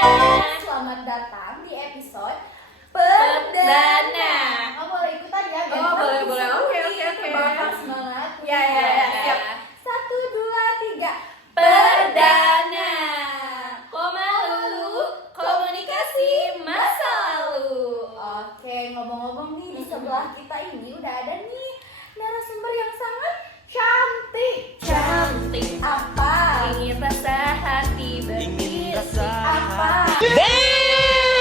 Selamat datang di episode perdana. Kamu boleh ikutan ya? Oh, boleh. Oke. Terbakar semangat. Ya. Siap. 1, 2, 3. Perdana. Koma lalu komunikasi masa lalu. Oke, ngomong-ngomong nih, di sebelah kita ini udah ada nih narasumber yang sangat cantik. Apa? Ingin rasa hati Ingin berbisik. rasa Apa?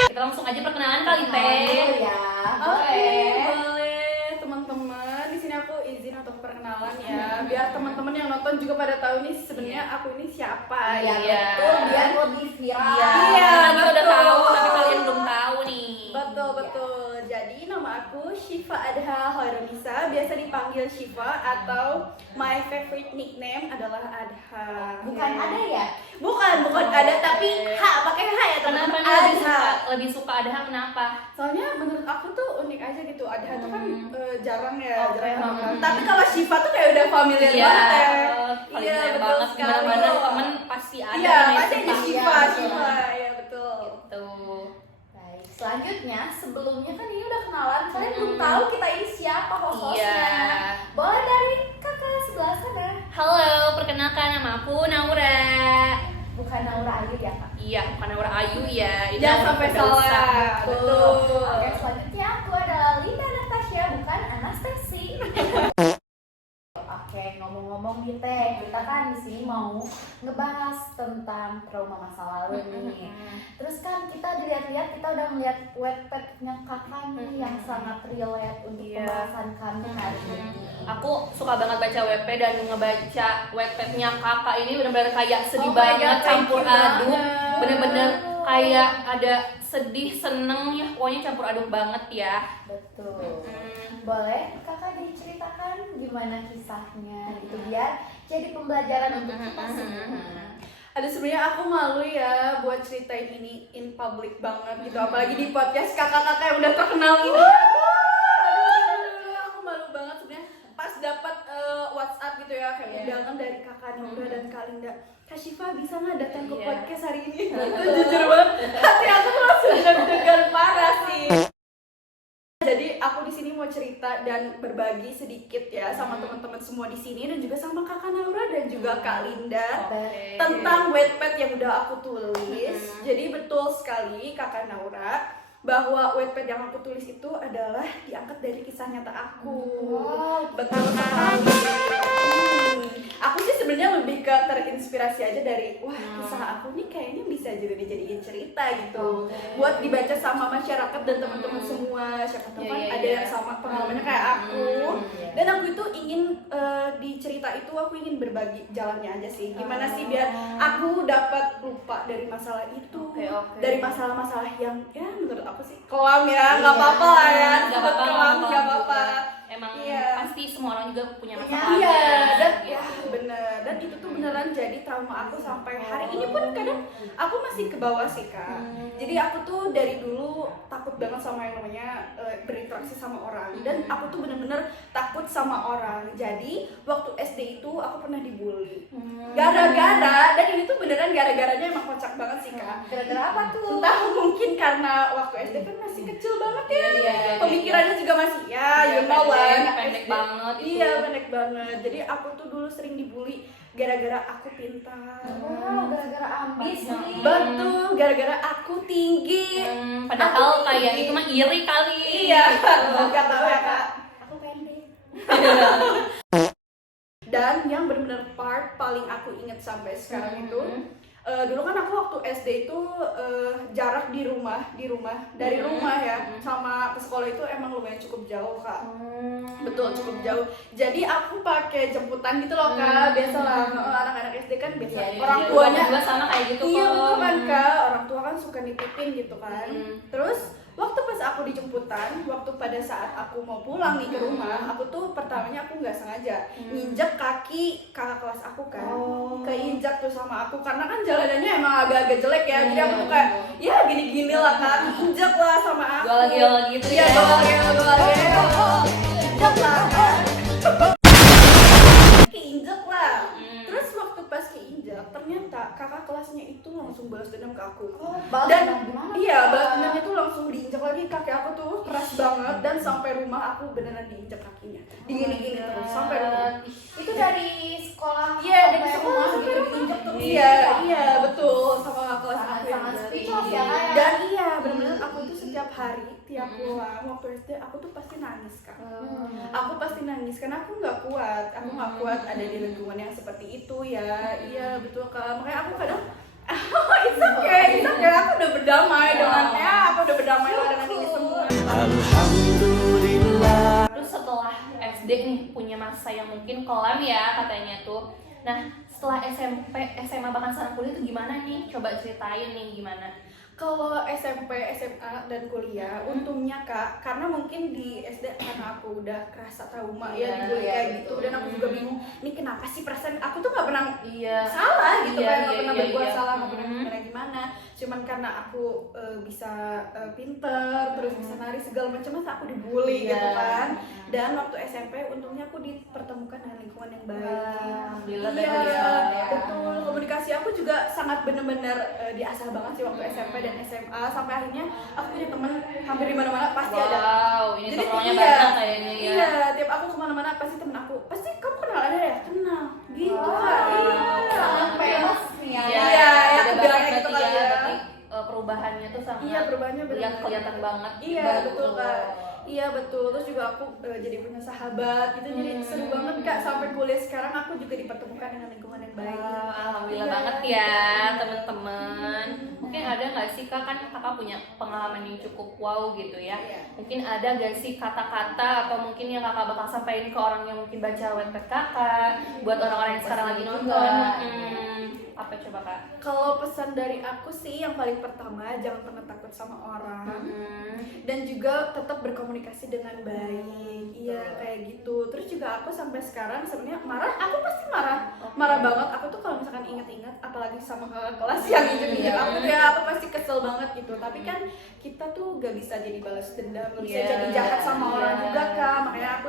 Kita langsung aja perkenalan kali Teh. Dulu ya. Oke. Boleh teman-teman, di sini aku izin untuk perkenalan ya, biar teman-teman yang nonton juga pada tahu nih sebenarnya aku ini siapa. Iya, Iya. betul, biar lebih viral. Iya, Kita udah betul. tahu tapi kalian belum tahu nih. Betul. Jadi nama aku Syifa Adha Hoirunisa, biasa dipanggil Syifa atau my favorite nickname adalah Adha. Bukan ada ya? Bukan ada tapi H, pakai H ya Kenapa teman-teman. nih Adha. lebih suka ada kenapa? Soalnya menurut aku tuh unik aja gitu. Adha tuh kan jarang ya, Oke. jarang banget. Tapi kalau Syifa tuh kayak udah familiar Iya, banget ya. familiar betul banget. sekali. Dimana-mana temen pasti ada. Iya, namanya pasti ada Syifa. Syifa, ya betul. Tuh. Baik, selanjutnya sebelumnya kan ini udah kenalan, kalian belum tahu kita ini siapa host-hostnya. Iya. Boleh dari kakak sebelah sana. Halo, perkenalkan nama aku Naura. Bukan Naura Ayu ya kak? Iya, bukan Naura Ayu ya. Itu Jangan sampai udah usah. salah. Betul. Oke, selanjutnya aku adalah Linda Natasha, bukan Anastasi. Oke, ngomong-ngomong nih Teh, kita kan di sini mau ngebahas tentang trauma masa lalu nih. Terus kan kita dilihat-lihat, kita udah ngeliat webpad-nya kakak nih yang sangat relate untuk Iya. pembahasan kami hari ini. Aku suka banget baca WP dan ngebaca webpadnya kakak ini benar-benar kayak sedih Oh my banget, God, thank campur you aduk, banget. bener-bener kayak ada sedih, seneng ya, pokoknya campur aduk banget ya. Betul. Boleh kakak diceritakan gimana kisahnya gitu biar jadi pembelajaran untuk kita semua. Ada sebenarnya aku malu ya buat ceritain ini in public banget gitu, apalagi di podcast kakak-kakak yang udah terkenal ini. Aduh, aku malu banget sebenarnya pas dapat WhatsApp gitu ya, kayak undangan dari kakak Naura dan Kak Linda. Kak Syifa bisa nggak datang ke Iya. podcast hari ini? Itu jujur banget, hati aku tuh langsung deg-degan parah sih. Jadi aku di sini mau cerita dan berbagi sedikit ya sama teman-teman semua di sini dan juga sama kakak Naura dan juga Kak Linda tentang webpad yang udah aku tulis. Jadi betul sekali kakak Naura bahwa webpad yang aku tulis itu adalah diangkat dari kisah nyata aku. Wow, Betul sekali. Aku sih sebenarnya lebih ke terinspirasi aja dari kisah aku nih kayaknya bisa juga dijadiin cerita gitu. Buat dibaca sama masyarakat dan teman-teman semua. Siapa tahu kan ada yang sama pengalamannya kayak aku. Dan aku itu ingin di cerita itu aku ingin berbagi jalannya aja sih. Gimana sih biar aku dapat lupa dari masalah itu. Oke. Dari masalah-masalah yang ya menurut aku sih kelam ya, nggak apa-apa lah ya. Nggak apa-apa, Kelam nggak nggak apa-apa. apa-apa. Emang Iya. pasti semua orang juga punya Punya, masalah. Iya, dan gitu. ya bener. Dan itu tuh beneran jadi trauma aku sampai hari ini pun kadang aku masih ke bawah sih kak. Jadi aku tuh dari dulu takut banget sama yang namanya berinteraksi sama orang. Dan aku tuh bener-bener takut sama orang. Jadi waktu SD itu aku pernah dibully. Gara-gara, dan ini tuh beneran gara-garanya emang kocak banget sih kak. Gara-gara apa tuh? Entah mungkin karena waktu SD kan masih kecil banget ya. Iya. Pemikirannya juga masih ya, you know lah. pendek SD. banget itu. Iya, pendek banget. Jadi aku tuh dulu sering dibully gara-gara aku pintar. Wow, gara-gara ambis nih. Betul, gara-gara aku tinggi. Padahal kayak itu mah iri kali. Iya, nggak tahu ya kak. Aku pendek. Dan yang benar-benar part paling aku inget sampai sekarang itu dulu kan aku waktu SD itu jarak di rumah dari rumah ya sama ke sekolah itu emang lumayan cukup jauh kak. Betul, cukup jauh. Jadi aku pakai jemputan gitu loh kak. Biasalah anak-anak SD kan biasa Iya, orang iya. tuanya Juga sama kayak gitu iya kok. betul kan kak, orang tua kan suka nitipin gitu kan. Terus waktu pas aku di jemputan, waktu pada saat aku mau pulang nih ke rumah, aku tuh pertamanya aku nggak sengaja nginjek kaki kakak kelas aku kan, keinjak tuh sama aku karena kan jalanannya emang agak-agak jelek ya, jadi aku tuh kayak ya gini-gini lah kan, injek lah sama aku. Gol gitu Iya, ya. gol injek lah kan, keinjek lah. Terus waktu pas keinjek banget. Ternyata kakak kelasnya itu langsung balas dendam ke aku. Balas Dan dendam gimana? iya, balas dendamnya tuh langsung diinjak lagi kaki aku tuh keras banget, dan sampai rumah aku beneran diinjak kakinya. Digini-gini terus sampai rumah. Itu dari sekolah. Iya, dari sampai sekolah rumah sampai gitu rumah. diinjak terus. Iya, betul, sama kakak kelas aku yang Sangat dari. speechless ya, Kak, ya. Dan iya, benar-benar aku tuh setiap hari, tiap pulang waktu SD aku tuh pasti nangis, Kak. Aku pasti nangis karena aku nggak kuat, ada di lingkungan yang seperti itu ya. Iya, betul, Kak. Makanya aku kadang it's okay, aku udah berdamai dengan aku udah berdamai lah dengan ini semua. Terus setelah SD nih punya masa yang mungkin kelam ya katanya tuh. Nah setelah SMP, SMA bahkan sekarang kuliah tuh gimana nih? Coba ceritain nih gimana. Kalau SMP, SMA, dan kuliah, untungnya Kak, karena mungkin di SD karena aku udah kerasa trauma ya di kuliah kayak gitu, dan aku juga bingung, ini kenapa sih perasaan aku tuh nggak pernah salah gitu kan, nggak pernah berbuat salah, nggak pernah gimana, cuman karena aku bisa pinter, terus bisa nari segala macam, masa aku dibully gitu kan. Dan waktu SMP untungnya aku dipertemukan dengan lingkungan yang baik. Alhamdulillah, Iya, betul. Komunikasi aku juga sangat benar-benar diasah banget sih waktu SMP dan SMA, sampai akhirnya aku punya teman hampir di mana-mana pasti ada. Wow, ini Jadi temennya iya, banyak kayaknya ya. Iya, tiap aku kemana-mana pasti temen aku, pasti kamu kenal ada ya? Kenal. Gitu Kak. Sangat famous nih ya. Iya, Beda aku banget bilangnya gitu berarti kali ya. berarti, perubahannya tuh sangat Iya, perubahannya benar. kelihatan banget. Iya, betul Kak. Iya betul, terus juga aku jadi punya sahabat gitu, jadi seru banget Kak. Sampai kuliah sekarang aku juga dipertemukan dengan lingkungan yang baik. Wah, alhamdulillah Iya. banget ya teman-teman. Mungkin ada nggak sih kak, kan kakak punya pengalaman yang cukup wow gitu ya. Iya. Mungkin ada nggak sih kata-kata atau mungkin yang kakak bakal sampaikan ke orang yang mungkin baca webpad kakak, buat orang-orang yang sekarang lagi nonton. Apa coba kak? Kalau pesan dari aku sih yang paling pertama, jangan pernah takut sama orang, dan juga tetap berkomunikasi dengan baik. Iya kayak gitu. Terus juga aku sampai sekarang sebenarnya marah, aku pasti marah banget. Aku tuh kalau misalkan inget-inget, apalagi sama kakak kelas yang injek-injek aku tuh ya, aku pasti kesel banget gitu. Tapi kan kita tuh gak bisa jadi balas dendam, gak bisa jadi jahat sama orang juga Kak. Makanya aku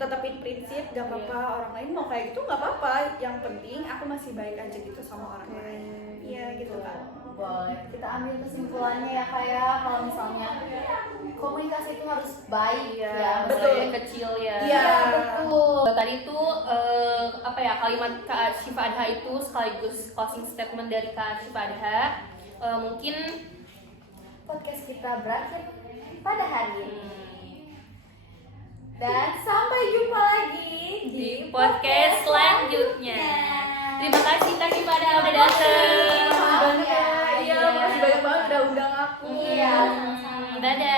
tetapin prinsip, gak apa-apa orang lain mau kayak gitu gak apa-apa. Yang penting aku masih baik aja gitu sama orang lain. Iya gitu Kak. Boleh, kita ambil kesimpulannya ya Kak ya, kalau misalnya komunikasi itu harus baik ya. betul. Mulai dari kecil ya. Iya. Betul. Tadi tuh apa ya, kalimat Kak Syifa Adha itu sekaligus closing statement dari Kak Syifa Adha. Mungkin Podcast kita berakhir pada hari ini. Dan sampai jumpa lagi di podcast selanjutnya. Terima kasih Kak Syifa Adha udah datang. Iya, Iya, makasih banyak banget udah undang aku. Iya. Dadah.